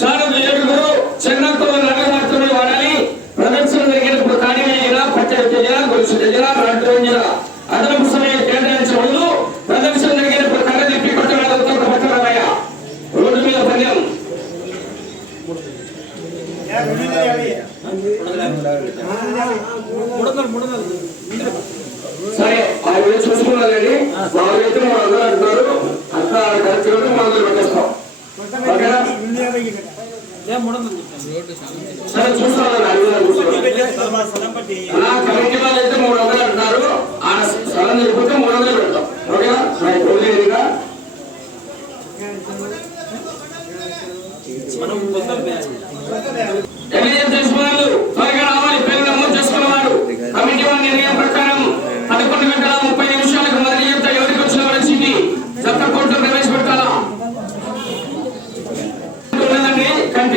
సారం ఏడుగురు చిన్నతో నగ ప్రదర్శన జరిగినప్పుడు తానే ఇలా పట్టెట్ చేయాలా గొలుసు చేయాలా రెండు అదనపు సమయం కేటాయించకూడదు ప్రదర్శన జరిగినప్పుడు కళ్ళ తిప్పి కొట్టడం ఉత్తర పట్టడమయ్యా రోడ్డు మా అంటున్నారు. అంతా కలిసి మొదలు పెట్టేస్తాం. చూసుకోవాలి కమిటీ వాళ్ళు అయితే మూడు వందలు అంటున్నారు ఆ స్థలం జరిగిపోతే మూడు వందలు పెడతాం ఓకేనా చేసుకున్నారు త్వరగా రావాలి. నమోదు చేసుకున్నవారు కమిటీ వాళ్ళ నిర్ణయం ప్రకారం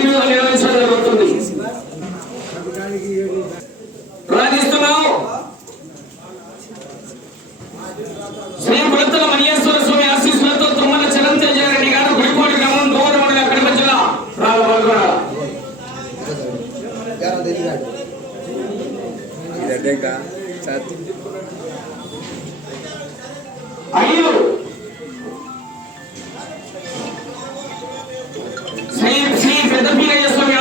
కంటిన్యూగా నిర్వహించడం జరుగుతుంది ప్రార్థిస్తున్నాం శ్రీ పురత్తల మణియేశ్వర స్వామి ఆశీస్సులతో తుమ్మల చిరంజీవి రెడ్డి గారు గుడికోటి గ్రామం దూరం మండలి అక్కడి మధ్యలో పాల్గొనాలి ఐదు. శ్రీ శ్రీ పెద్దపీరయ్య స్వామి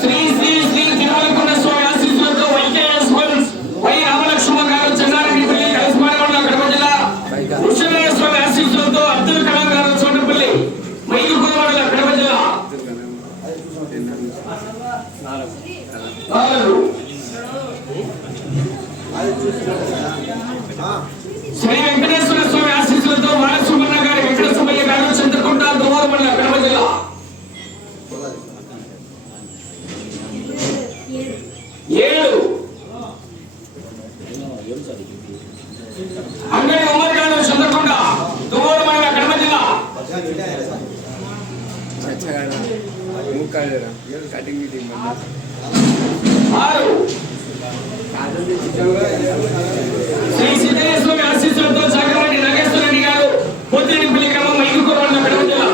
శ్రీ శ్రీ శ్రీ తిరుమలకొండ స్వామి ఆశీస్సులతో వైకేఎస్ వన్స్ వై రామలక్ష్మ గారు చెన్నారెడ్డిపల్లి కలిసిపాడు కడప జిల్లా కృష్ణయ్య స్వామి ఆశీస్సులతో అబ్దుల్ కలాం గారు చోటపల్లి మైలు మండలం కడప జిల్లా. శ్రీ వెంకటేశ్వర స్వామి ఆశీస్సులతో బాలసుబ్రహ్మణ్య గారి వెంకటసుబ్బయ్య గారు చంద్రకుంట మండలం కడప జిల్లా. ఏడు. అంగడి ఉమర్ గారు చంద్రకుంట దుమారు మండలం కడప జిల్లా. ఆరు శ్రీ సిద్ధయ్య స్వామి ఆశీస్సులతో చక్రవర్తి నాగేశ్వర రెడ్డి గారు పొద్దునిపల్లి గ్రామం మైదుకూరు మండలం కడప జిల్లా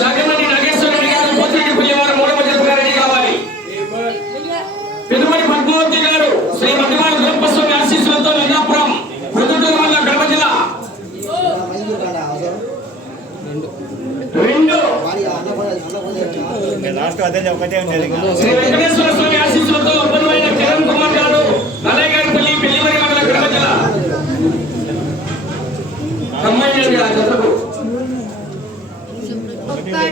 చక్రవర్తి నాగేశ్వర రెడ్డి గారు పొద్దునిపల్లి వారు మూడవ జతగా రెడీ కావాలి పెనుమడి పద్మావతి గారు శ్రీ మధ్యమాన గోపస్వామి ఆశీస్సులతో లింగాపురం ప్రొద్దుటూరు మండలం కడప జిల్లా రెండు. శ్రీ వెంకటేశ్వర స్వామి ఆశీస్సులతో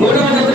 మూడవది